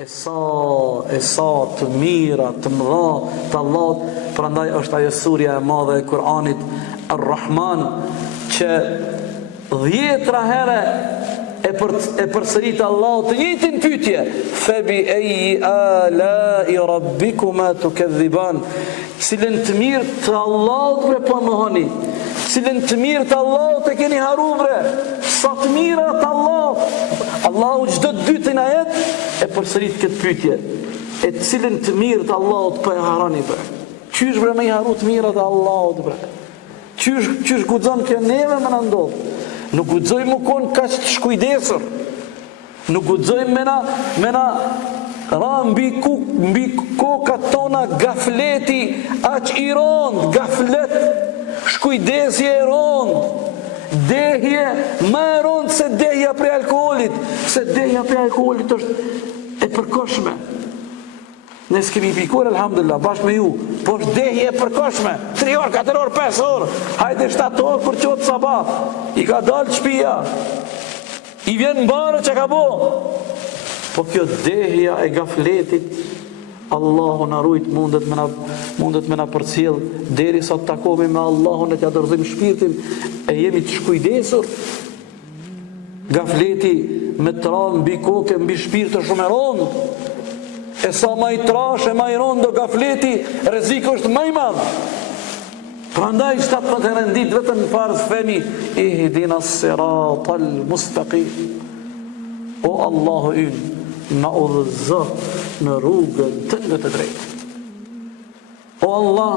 e sa të mira, të mëdha të Allahut. Prandaj është ajo surja e madhe e Kur'anit Ar-Rahman që 10 herë e përsërit Allahu të njëjtin pyetje, fabi ayyi ala'i rabbikuma tukadhiban, cilën të mirë të Allahut bre po mohoni, cilën të mirë të Allahut e keni haru bre, sa të mira të Allahut. Allahu çdo të dytën ajet e përsërit këtë pyetje, e cilën të mirë të Allahut po e harani bre. Qysh bre me i haru të mira të Allahut bre? Qysh guxon kjo neve më na ndodh? Nuk guxoj më kon kaq të shkujdesur. Nuk guxoj me na ra mbi kokat tona gafleti aq i rond, gaflet, shkujdesje e rond. Dehje më e rond se dehja prej alkoolit, se dehja prej alkoolit është e përkohshme. Ne s'kemi pikuar, alhamdulillah, bashkë me ju, po është dehje e përkohshme, 3 orë, 4 orë, 5 orë, hajde 7 orë për qotë sabah, i ka dalë shpia, i vjen mbarë që ka bo. Po kjo dehja e gafletit, Allahu na rujt, mundet me na përcjell deri sa të takohemi me Allahun e t'ja dorëzojmë shpirtin e jemi të shkujdesur. Gafleti me tran mbi kokë, mbi shpirt është shumë e rond. E sa ma i trash e ma i rond do gafleti, rreziku është më i madh. Prandaj 17 herë ndit vetëm në farz themi ihdina siratal mustaqim. O Allahu ynë, na udhëzo në rrugën tënde të drejtë. O Allah,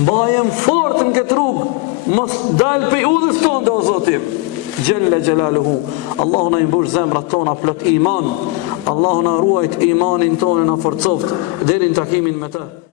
mbajem fort në këtë rrugë, mos dal pe udhës tonë o Zotim. Gjelle Gjelaluhu. Allahu na imbush zemrat tona plot iman. Allahu na ruajt imanin tonë, na forcoft deri në takimin me të.